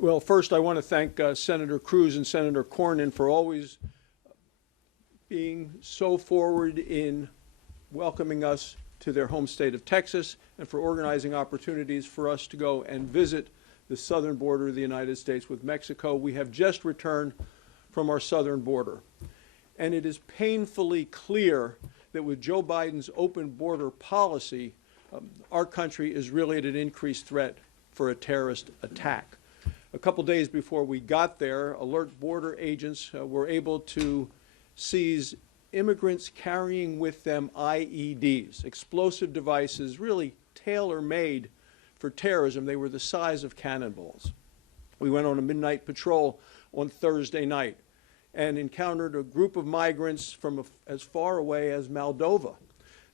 Well, first I want to thank Senator Cruz and Senator Cornyn for always being so forward in welcoming us to their home state of Texas and for organizing opportunities for us to go and visit the southern border of the United States with Mexico. We have just returned from our southern border, and it is painfully clear that with Joe Biden's open border policy, our country is really at an increased threat for a terrorist attack. A couple days before we got there, alert border agents were able to seize immigrants carrying with them IEDs, explosive devices really tailor-made for terrorism. They were the size of cannonballs. We went on a midnight patrol on Thursday night and encountered a group of migrants from as far away as Moldova.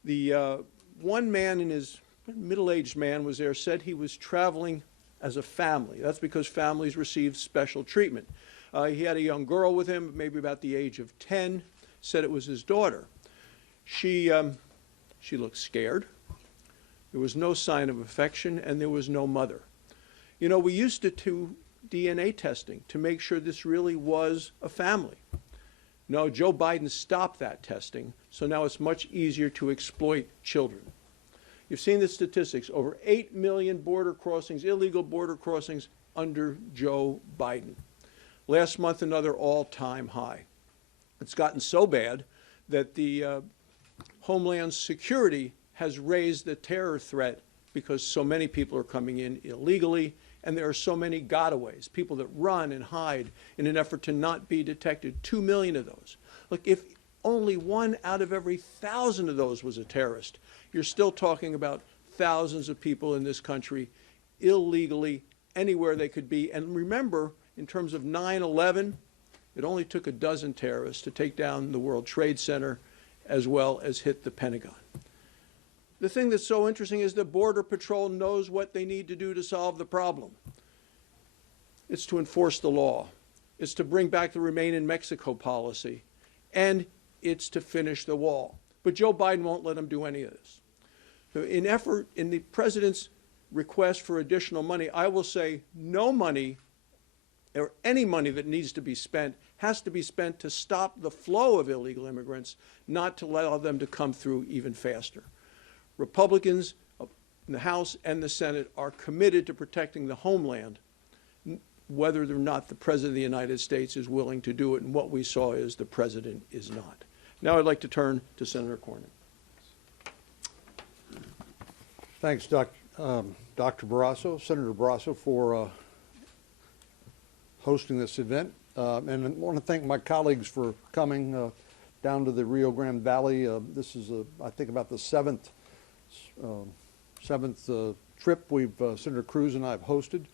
The one man, in his middle-aged man, was there, said he was traveling as a family. That's because families receive special treatment. He had a young girl with him, maybe about the age of 10, said it was his daughter. She looked scared. There was no sign of affection, and there was no mother. You know, we used to do DNA testing to make sure this really was a family. No, Joe Biden stopped that testing, so now it's much easier to exploit children. You've seen the statistics, over 8 million border crossings, illegal border crossings under Joe Biden. Last month, another all-time high. It's gotten so bad that the Homeland Security has raised the terror threat because so many people are coming in illegally, and there are so many gotaways, people that run and hide in an effort to not be detected. 2 million of those. Look, if only 1 out of every 1,000 of those was a terrorist, you're still talking about thousands of people in this country illegally anywhere they could be. And remember, in terms of 9/11, it only took a dozen terrorists to take down the World Trade Center as well as hit the Pentagon. The thing that's so interesting is the Border Patrol knows what they need to do to solve the problem. It's to enforce the law. It's to bring back the Remain in Mexico policy. And it's to finish the wall. But Joe Biden won't let them do any of this. So in the president's request for additional money, I will say no money or any money that needs to be spent has to be spent to stop the flow of illegal immigrants, not to allow them to come through even faster. Republicans in the House and the Senate are committed to protecting the homeland, whether or not the President of the United States is willing to do it, and what we saw is the President is not. Now I'd like to turn to Senator Cornyn. Thanks, Dr. Barrasso, Senator Barrasso, for hosting this event. And I want to thank my colleagues for coming down to the Rio Grande Valley. This is, I think, about the seventh trip Senator Cruz and I have hosted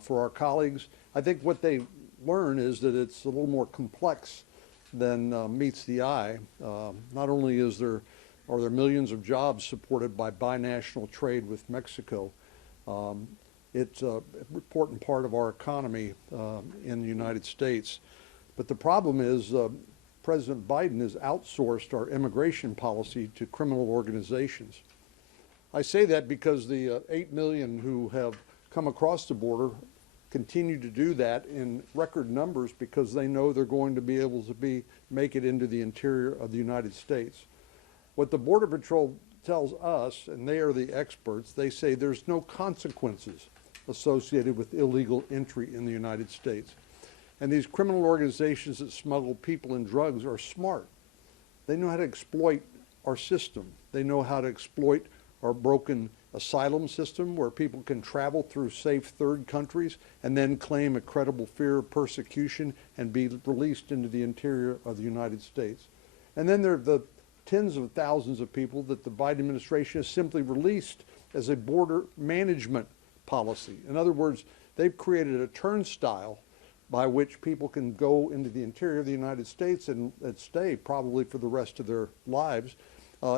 for our colleagues. I think what they learn is that it's a little more complex than meets the eye. Not only are there millions of jobs supported by binational trade with Mexico, it's an important part of our economy in the United States. But the problem is President Biden has outsourced our immigration policy to criminal organizations. I say that because the 8 million who have come across the border continue to do that in record numbers because they know they're going to be able to make it into the interior of the United States. What the Border Patrol tells us, and they are the experts, they say there's no consequences associated with illegal entry in the United States. And these criminal organizations that smuggle people and drugs are smart. They know how to exploit our system. They know how to exploit our broken asylum system where people can travel through safe third countries and then claim a credible fear of persecution and be released into the interior of the United States. And then there are the tens of thousands of people that the Biden administration has simply released as a border management policy. In other words, they've created a turnstile by which people can go into the interior of the United States and stay probably for the rest of their lives,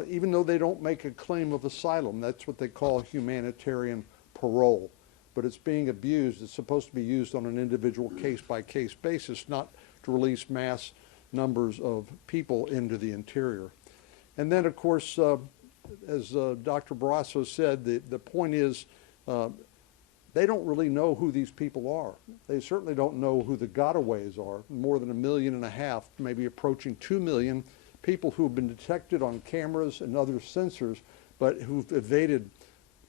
even though they don't make a claim of asylum. That's what they call humanitarian parole. But it's being abused. It's supposed to be used on an individual case-by-case basis, not to release mass numbers of people into the interior. And then, of course, as Dr. Barrasso said, the point is they don't really know who these people are. They certainly don't know who the gotaways are. More than 1.5 million, maybe approaching 2 million people who've been detected on cameras and other sensors, but who've evaded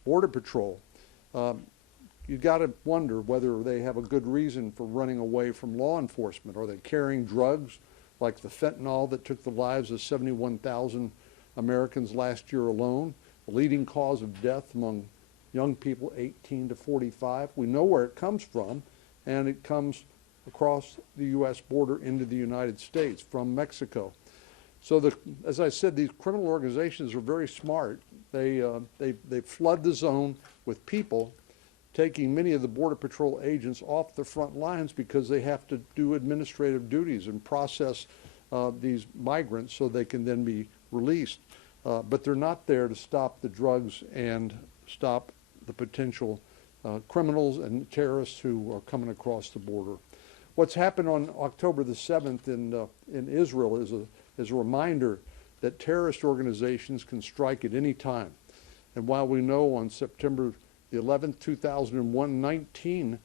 Border Patrol. You got to wonder whether they have a good reason for running away from law enforcement. Are they carrying drugs like the fentanyl that took the lives of 71,000 Americans last year alone, the leading cause of death among young people 18 to 45? We know where it comes from, and it comes across the U.S. border into the United States from Mexico. So as I said, these criminal organizations are very smart. They flood the zone with people, taking many of the Border Patrol agents off the front lines because they have to do administrative duties and process these migrants so they can then be released. But they're not there to stop the drugs and stop the potential criminals and terrorists who are coming across the border. What's happened on October the 7th in Israel is a reminder that terrorist organizations can strike at any time. And while we know on September the 11th, 2001, 19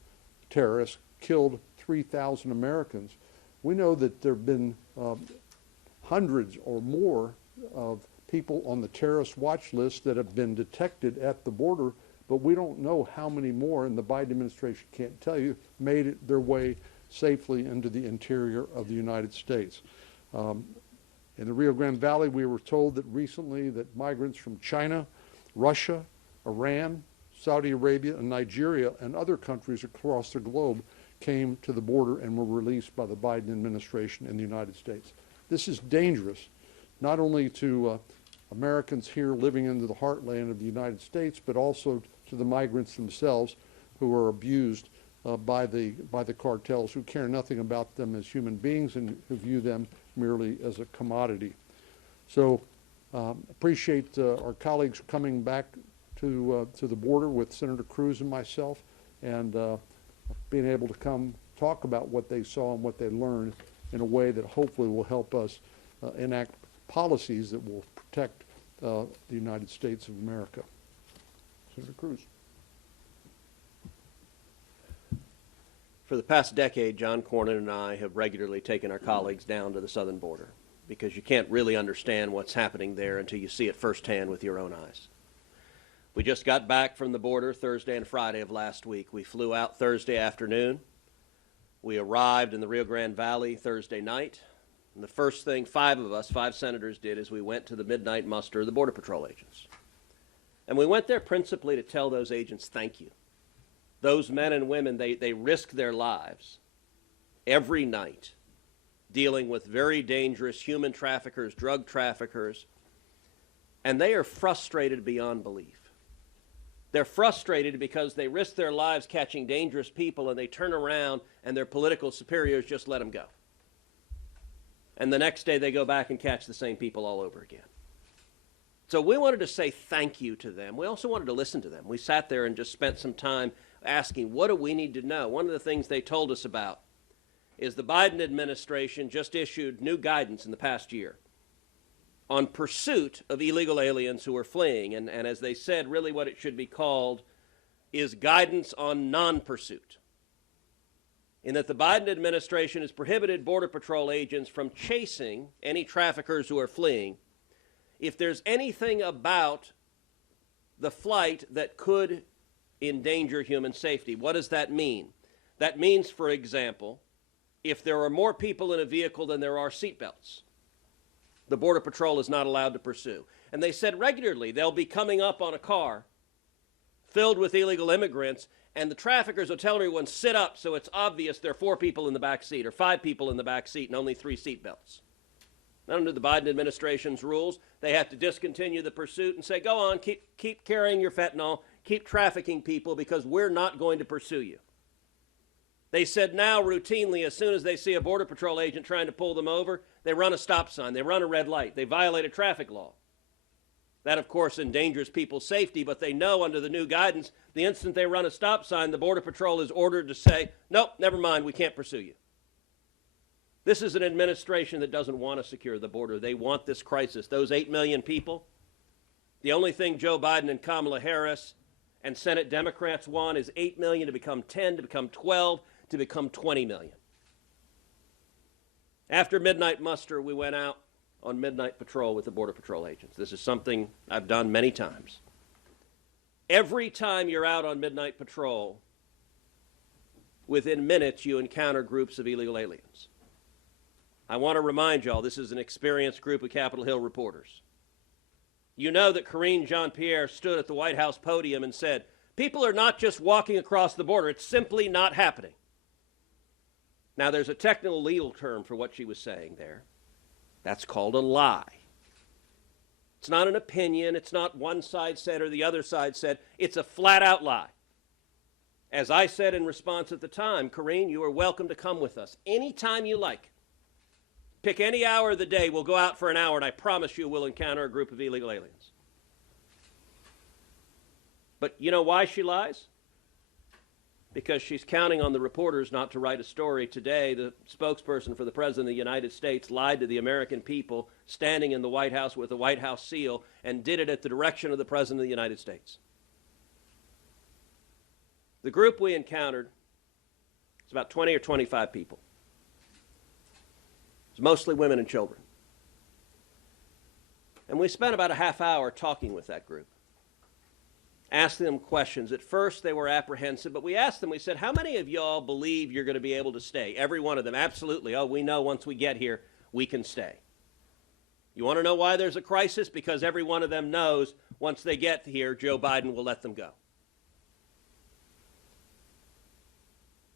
terrorists killed 3,000 Americans, we know that there have been hundreds or more of people on the terrorist watch list that have been detected at the border, but we don't know how many more, and the Biden administration can't tell you, made it their way safely into the interior of the United States. In the Rio Grande Valley, we were told that recently that migrants from China, Russia, Iran, Saudi Arabia, and Nigeria, and other countries across the globe came to the border and were released by the Biden administration in the United States. This is dangerous, not only to Americans here living in the heartland of the United States, but also to the migrants themselves who are abused by the cartels, who care nothing about them as human beings and who view them merely as a commodity. So appreciate our colleagues coming back to the border with Senator Cruz and myself, and being able to come talk about what they saw and what they learned in a way that hopefully will help us enact policies that will protect the United States of America. Senator Cruz. For the past decade, John Cornyn and I have regularly taken our colleagues down to the southern border because you can't really understand what's happening there until you see it firsthand with your own eyes. We just got back from the border Thursday and Friday of last week. We flew out Thursday afternoon. We arrived in the Rio Grande Valley Thursday night. And the first thing 5 of us, 5 senators, did is we went to the midnight muster of the Border Patrol agents. And we went there principally to tell those agents thank you. Those men and women, they risk their lives every night dealing with very dangerous human traffickers, drug traffickers, and they are frustrated beyond belief. They're frustrated because they risk their lives catching dangerous people and they turn around and their political superiors just let them go. And the next day they go back and catch the same people all over again. So we wanted to say thank you to them. We also wanted to listen to them. We sat there and just spent some time asking, what do we need to know? One of the things they told us about is the Biden administration just issued new guidance in the past year on pursuit of illegal aliens who are fleeing. And as they said, really what it should be called is guidance on non-pursuit. In that the Biden administration has prohibited Border Patrol agents from chasing any traffickers who are fleeing if there's anything about the flight that could endanger human safety. What does that mean? That means, for example, if there are more people in a vehicle than there are seatbelts, the Border Patrol is not allowed to pursue. And they said regularly they'll be coming up on a car filled with illegal immigrants, and the traffickers will tell everyone, sit up, so it's obvious there are 4 people in the back seat or 5 people in the back seat and only 3 seatbelts. Under the Biden administration's rules, they have to discontinue the pursuit and say, go on, keep carrying your fentanyl, keep trafficking people because we're not going to pursue you. They said now routinely, as soon as they see a Border Patrol agent trying to pull them over, they run a stop sign, they run a red light, they violate a traffic law. That, of course, endangers people's safety, but they know under the new guidance, the instant they run a stop sign, the Border Patrol is ordered to say, nope, never mind, we can't pursue you. This is an administration that doesn't want to secure the border. They want this crisis. Those 8 million people, the only thing Joe Biden and Kamala Harris and Senate Democrats won is 8 million to become 10, to become 12, to become 20 million. After midnight muster, we went out on midnight patrol with the Border Patrol agents. This is something I've done many times. Every time you're out on midnight patrol, within minutes you encounter groups of illegal aliens. I want to remind y'all, this is an experienced group of Capitol Hill reporters. You know that Karine Jean-Pierre stood at the White House podium and said, people are not just walking across the border, it's simply not happening. Now, there's a technical legal term for what she was saying there. That's called a lie. It's not an opinion. It's not one side said or the other side said. It's a flat-out lie. As I said in response at the time, Karine, you are welcome to come with us anytime you like. Pick any hour of the day. We'll go out for an hour, and I promise you we'll encounter a group of illegal aliens. But you know why she lies? Because she's counting on the reporters not to write a story. Today, the spokesperson for the President of the United States lied to the American people standing in the White House with the White House seal and did it at the direction of the President of the United States. The group we encountered was about 20 or 25 people. It was mostly women and children. And we spent about a half hour talking with that group, asking them questions. At first, they were apprehensive, but we asked them, we said, how many of y'all believe you're going to be able to stay? Every one of them, absolutely. Oh, we know once we get here, we can stay. You want to know why there's a crisis? Because every one of them knows once they get here, Joe Biden will let them go.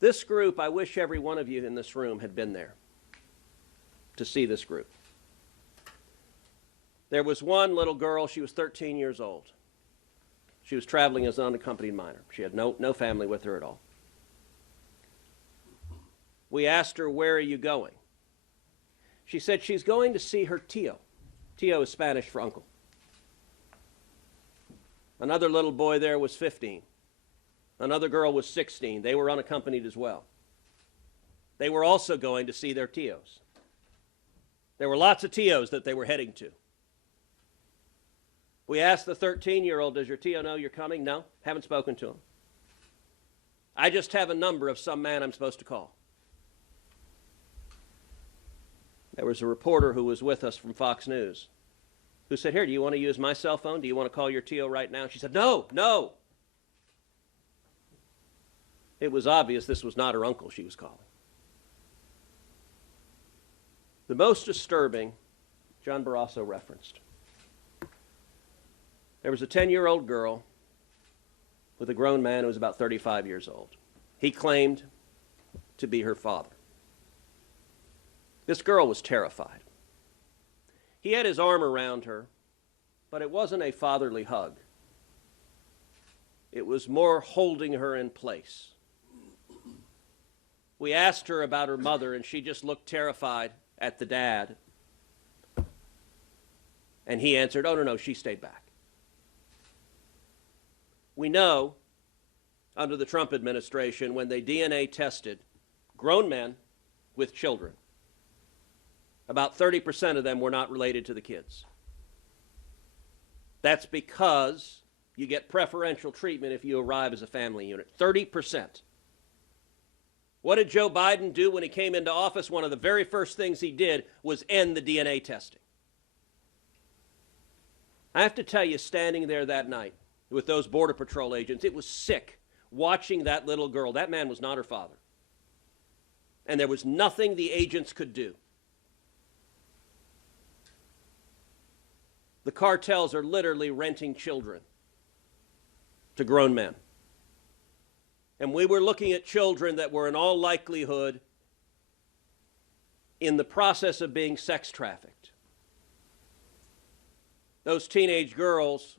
This group, I wish every one of you in this room had been there to see this group. There was one little girl, she was 13 years old. She was traveling as an unaccompanied minor. She had no family with her at all. We asked her, where are you going? She said she's going to see her tío. Tío is Spanish for uncle. Another little boy there was 15. Another girl was 16. They were unaccompanied as well. They were also going to see their tíos. There were lots of tíos that they were heading to. We asked the 13-year-old, does your tío know you're coming? No, haven't spoken to him. I just have a number of some man I'm supposed to call. There was a reporter who was with us from Fox News who said, here, do you want to use my cell phone? Do you want to call your tío right now? She said, no. It was obvious this was not her uncle she was calling. The most disturbing, John Barrasso referenced. There was a 10-year-old girl with a grown man who was about 35 years old. He claimed to be her father. This girl was terrified. He had his arm around her, but it wasn't a fatherly hug. It was more holding her in place. We asked her about her mother, and she just looked terrified at the dad. And he answered, oh, no, she stayed back. We know, under the Trump administration, when they DNA tested grown men with children, about 30% of them were not related to the kids. That's because you get preferential treatment if you arrive as a family unit. 30%. What did Joe Biden do when he came into office? One of the very first things he did was end the DNA testing. I have to tell you, standing there that night with those Border Patrol agents, it was sick watching that little girl. That man was not her father. And there was nothing the agents could do. The cartels are literally renting children to grown men. And we were looking at children that were in all likelihood in the process of being sex trafficked. Those teenage girls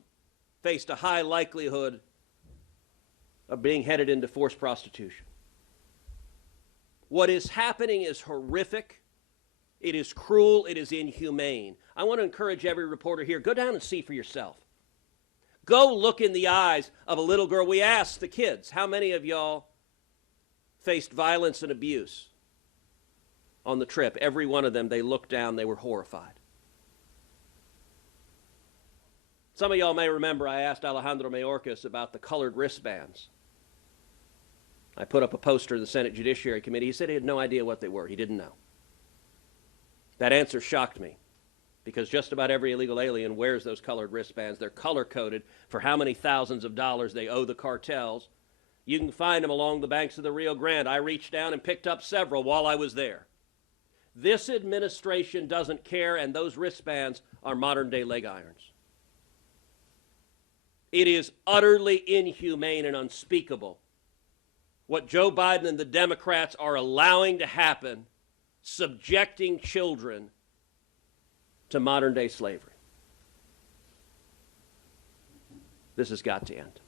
faced a high likelihood of being headed into forced prostitution. What is happening is horrific. It is cruel. It is inhumane. I want to encourage every reporter here, go down and see for yourself. Go look in the eyes of a little girl. We asked the kids, how many of y'all faced violence and abuse on the trip? Every one of them, they looked down, they were horrified. Some of y'all may remember I asked Alejandro Mayorkas about the colored wristbands. I put up a poster in the Senate Judiciary Committee. He said he had no idea what they were. He didn't know. That answer shocked me, because just about every illegal alien wears those colored wristbands. They're color-coded for how many thousands of dollars they owe the cartels. You can find them along the banks of the Rio Grande. I reached down and picked up several while I was there. This administration doesn't care, and those wristbands are modern-day leg irons. It is utterly inhumane and unspeakable what Joe Biden and the Democrats are allowing to happen, subjecting children to modern-day slavery. This has got to end.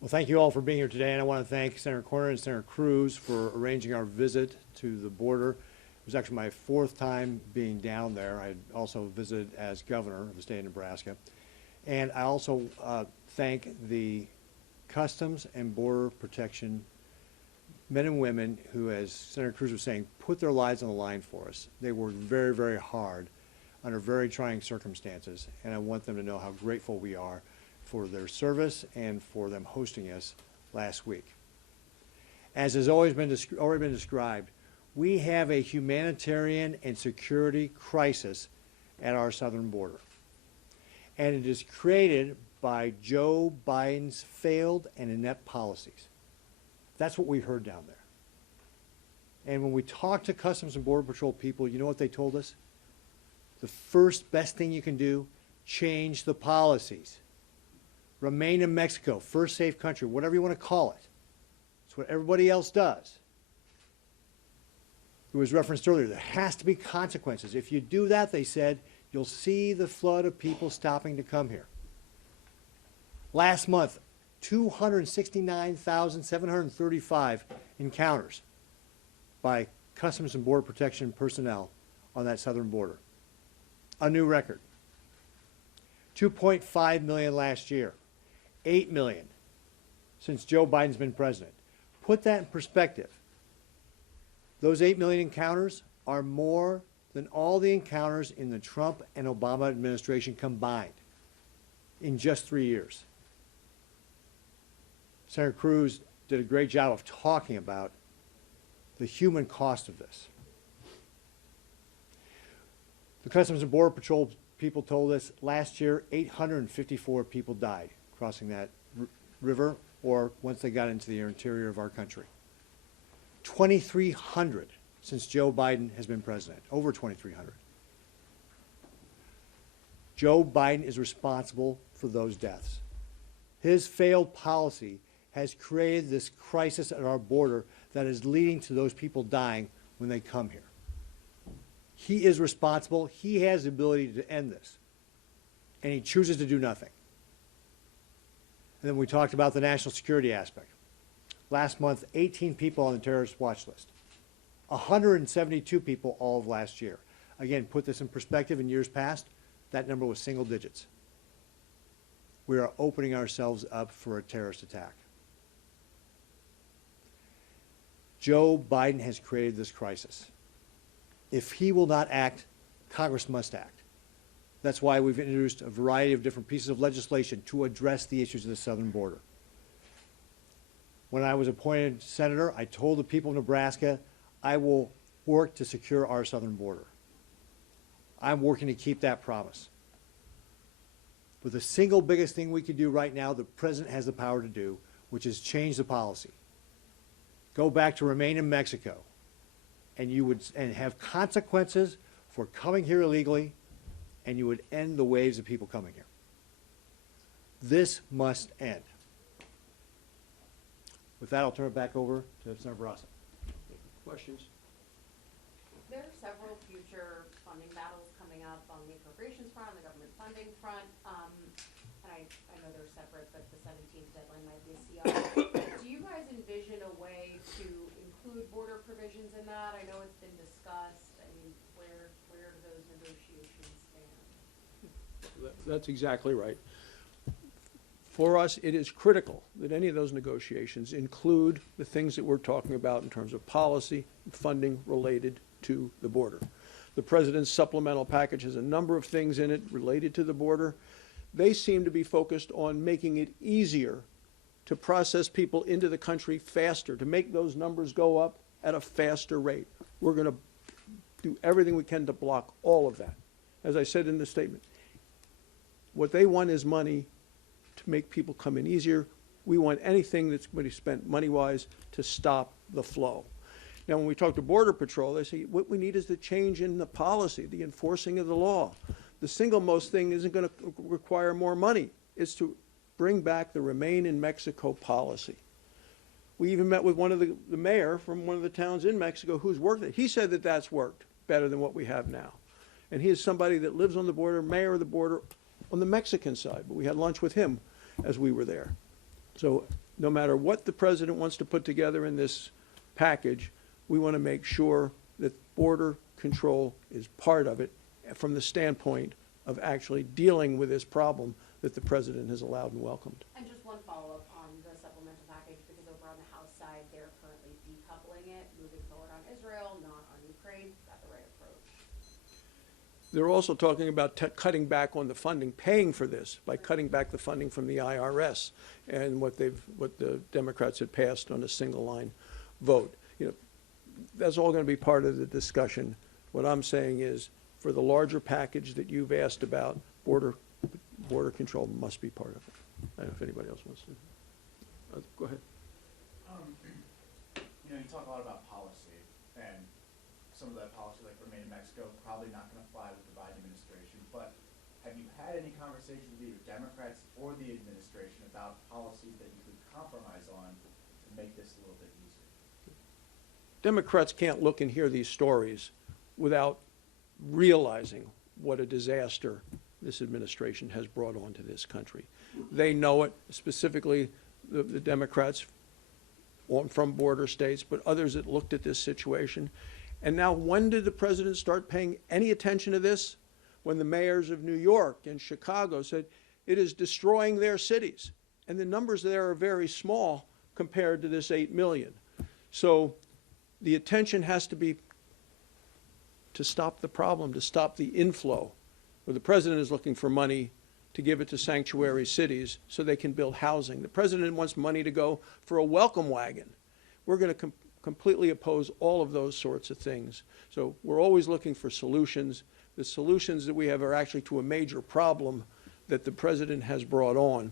Well, thank you all for being here today, and I want to thank Senator Cornyn and Senator Cruz for arranging our visit to the border. It was actually my 4th time being down there. I also visited as governor of the state of Nebraska. And I also thank the Customs and Border Protection men and women who, as Senator Cruz was saying, put their lives on the line for us. They worked very, very hard under very trying circumstances, and I want them to know how grateful we are for their service and for them hosting us last week. As has already been described, we have a humanitarian and security crisis at our southern border. And it is created by Joe Biden's failed and inept policies. That's what we heard down there. And when we talked to Customs and Border Patrol people, you know what they told us? The first best thing you can do, change the policies. Remain in Mexico, first safe country, whatever you want to call it. It's what everybody else does. It was referenced earlier, there has to be consequences. If you do that, they said, you'll see the flood of people stopping to come here. Last month, 269,735 encounters by Customs and Border Protection personnel on that southern border. A new record. 2.5 million last year. 8 million since Joe Biden's been president. Put that in perspective. Those 8 million encounters are more than all the encounters in the Trump and Obama administration combined in just 3 years. Senator Cruz did a great job of talking about the human cost of this. The Customs and Border Patrol people told us last year 854 people died crossing that river or once they got into the interior of our country. 2,300 since Joe Biden has been president, over 2,300. Joe Biden is responsible for those deaths. His failed policy has created this crisis at our border that is leading to those people dying when they come here. He is responsible. He has the ability to end this. And he chooses to do nothing. And then we talked about the national security aspect. Last month, 18 people on the terrorist watch list. 172 people all of last year. Again, put this in perspective, in years past, that number was single digits. We are opening ourselves up for a terrorist attack. Joe Biden has created this crisis. If he will not act, Congress must act. That's why we've introduced a variety of different pieces of legislation to address the issues of the southern border. When I was appointed senator, I told the people of Nebraska, I will work to secure our southern border. I'm working to keep that promise. But the single biggest thing we can do right now, the president has the power to do, which is change the policy. Go back to remain in Mexico, and you would have consequences for coming here illegally, and you would end the waves of people coming here. This must end. With that, I'll turn it back over to Senator Barraza. Questions? There are several future funding battles coming up on the appropriations front, on the government funding front. And I know they're separate, but the 17th deadline might be a CR. Do you guys envision a way to include border provisions in that? I know it's been discussed. I mean, where do those negotiations stand? That's exactly right. For us, it is critical that any of those negotiations include the things that we're talking about in terms of policy and funding related to the border. The president's supplemental package has a number of things in it related to the border. They seem to be focused on making it easier to process people into the country faster, to make those numbers go up at a faster rate. We're going to do everything we can to block all of that. As I said in the statement, what they want is money to make people come in easier. We want anything that's going to be spent money-wise to stop the flow. Now, when we talk to Border Patrol, they say what we need is the change in the policy, the enforcing of the law. The single most thing isn't going to require more money. It's to bring back the Remain in Mexico policy. We even met with one of the mayor from one of the towns in Mexico who's worked it. He said that that's worked better than what we have now. And he is somebody that lives on the border, mayor of the border on the Mexican side. But we had lunch with him as we were there. So no matter what the president wants to put together in this package, we want to make sure that border control is part of it from the standpoint of actually dealing with this problem that the president has allowed and welcomed. And just one follow-up on the supplemental package, because over on the House side, they're currently decoupling it, moving forward on Israel, not on Ukraine. Is that the right approach? They're also talking about cutting back on the funding, paying for this by cutting back the funding from the IRS and what the Democrats had passed on a single line vote. You know, that's all going to be part of the discussion. What I'm saying is, for the larger package that you've asked about, border control must be part of it. I don't know if anybody else wants to. Go ahead. You know, you talk a lot about policy, and some of that policy, like Remain in Mexico, probably not going to fly with the Biden administration. But have you had any conversations with either Democrats or the administration about policies that you could compromise on to make this a little bit easier? Democrats can't look and hear these stories without realizing what a disaster this administration has brought onto this country. They know it, specifically the Democrats from border states, but others that looked at this situation. And now, when did the president start paying any attention to this? When the mayors of New York and Chicago said it is destroying their cities. And the numbers there are very small compared to this 8 million. So the attention has to be to stop the problem, to stop the inflow. Where the president is looking for money to give it to sanctuary cities so they can build housing. The president wants money to go for a welcome wagon. We're going to completely oppose all of those sorts of things. So we're always looking for solutions. The solutions that we have are actually to a major problem that the president has brought on.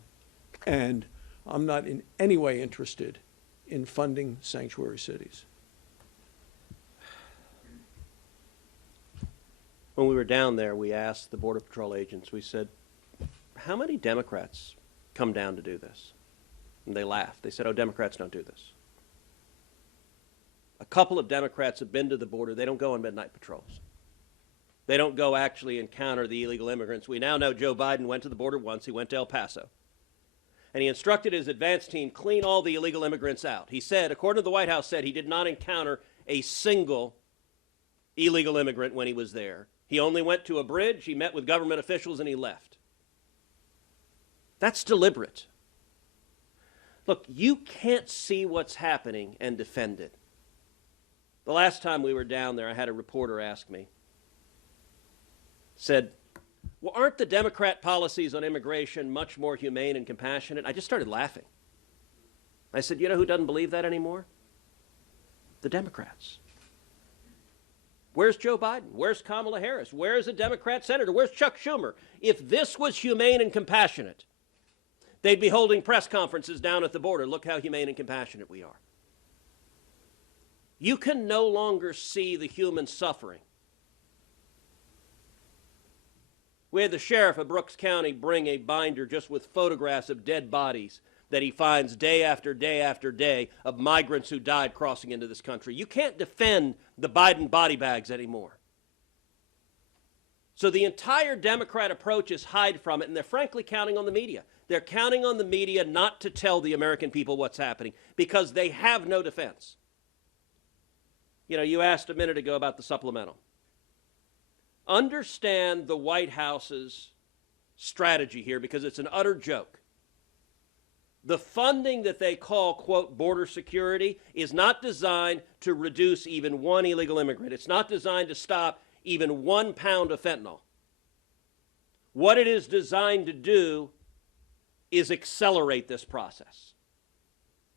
And I'm not in any way interested in funding sanctuary cities. When we were down there, we asked the Border Patrol agents, we said, how many Democrats come down to do this? And they laughed. They said, oh, Democrats don't do this. A couple of Democrats have been to the border. They don't go on midnight patrols. They don't go actually encounter the illegal immigrants. We now know Joe Biden went to the border once. He went to El Paso. And he instructed his advance team, clean all the illegal immigrants out. He said, according to the White House, said he did not encounter a single illegal immigrant when he was there. He only went to a bridge, he met with government officials, and he left. That's deliberate. Look, you can't see what's happening and defend it. The last time we were down there, I had a reporter ask me, said, well, aren't the Democrat policies on immigration much more humane and compassionate? I just started laughing. I said, you know who doesn't believe that anymore? The Democrats. Where's Joe Biden? Where's Kamala Harris? Where's a Democrat senator? Where's Chuck Schumer? If this was humane and compassionate, they'd be holding press conferences down at the border. Look how humane and compassionate we are. You can no longer see the human suffering. We had the sheriff of Brooks County bring a binder just with photographs of dead bodies that he finds day after day after day of migrants who died crossing into this country. You can't defend the Biden body bags anymore. So the entire Democrat approach is hide from it, and they're frankly counting on the media. They're counting on the media not to tell the American people what's happening because they have no defense. You know, you asked a minute ago about the supplemental. Understand the White House's strategy here because it's an utter joke. The funding that they call, quote, border security is not designed to reduce even one illegal immigrant. It's not designed to stop even 1 pound of fentanyl. What it is designed to do is accelerate this process.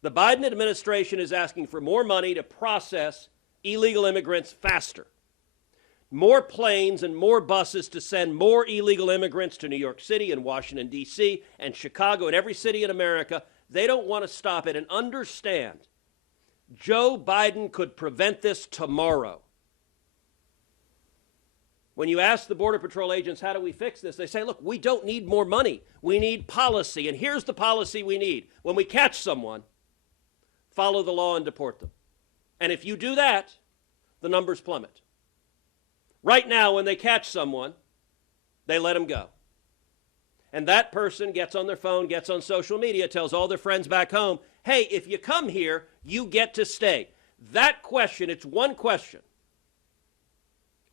The Biden administration is asking for more money to process illegal immigrants faster. More planes and more buses to send more illegal immigrants to New York City and Washington, D.C., and Chicago and every city in America. They don't want to stop it. And understand, Joe Biden could prevent this tomorrow. When you ask the Border Patrol agents, how do we fix this? They say, look, we don't need more money. We need policy. And here's the policy we need. When we catch someone, follow the law and deport them. And if you do that, the numbers plummet. Right now, when they catch someone, they let them go. And that person gets on their phone, gets on social media, tells all their friends back home, hey, if you come here, you get to stay. That question, it's one question.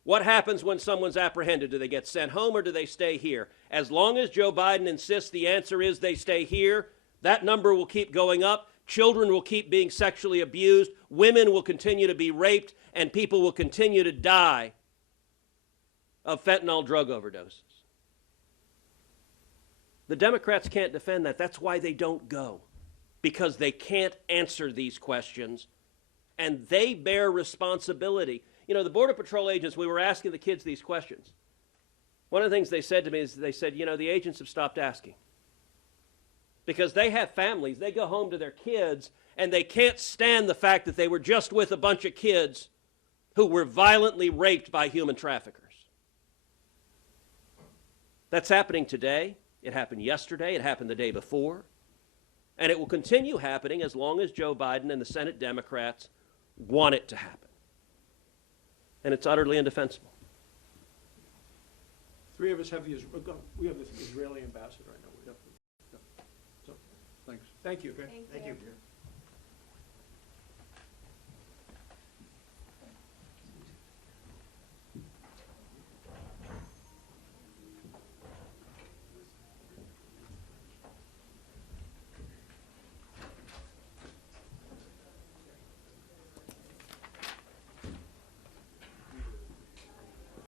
What happens when someone's apprehended? Do they get sent home or do they stay here? As long as Joe Biden insists the answer is they stay here, that number will keep going up. Children will keep being sexually abused. Women will continue to be raped, and people will continue to die of fentanyl drug overdoses. The Democrats can't defend that. That's why they don't go, because they can't answer these questions, and they bear responsibility. You know, the Border Patrol agents, we were asking the kids these questions. One of the things they said to me is they said, you know, the agents have stopped asking. Because they have families. They go home to their kids, and they can't stand the fact that they were just with a bunch of kids who were violently raped by human traffickers. That's happening today. It happened yesterday. It happened the day before. And it will continue happening as long as Joe Biden and the Senate Democrats want it to happen. And it's utterly indefensible. Three of us have we have the Israeli ambassador right now. So, Thanks. thank you. Thank you.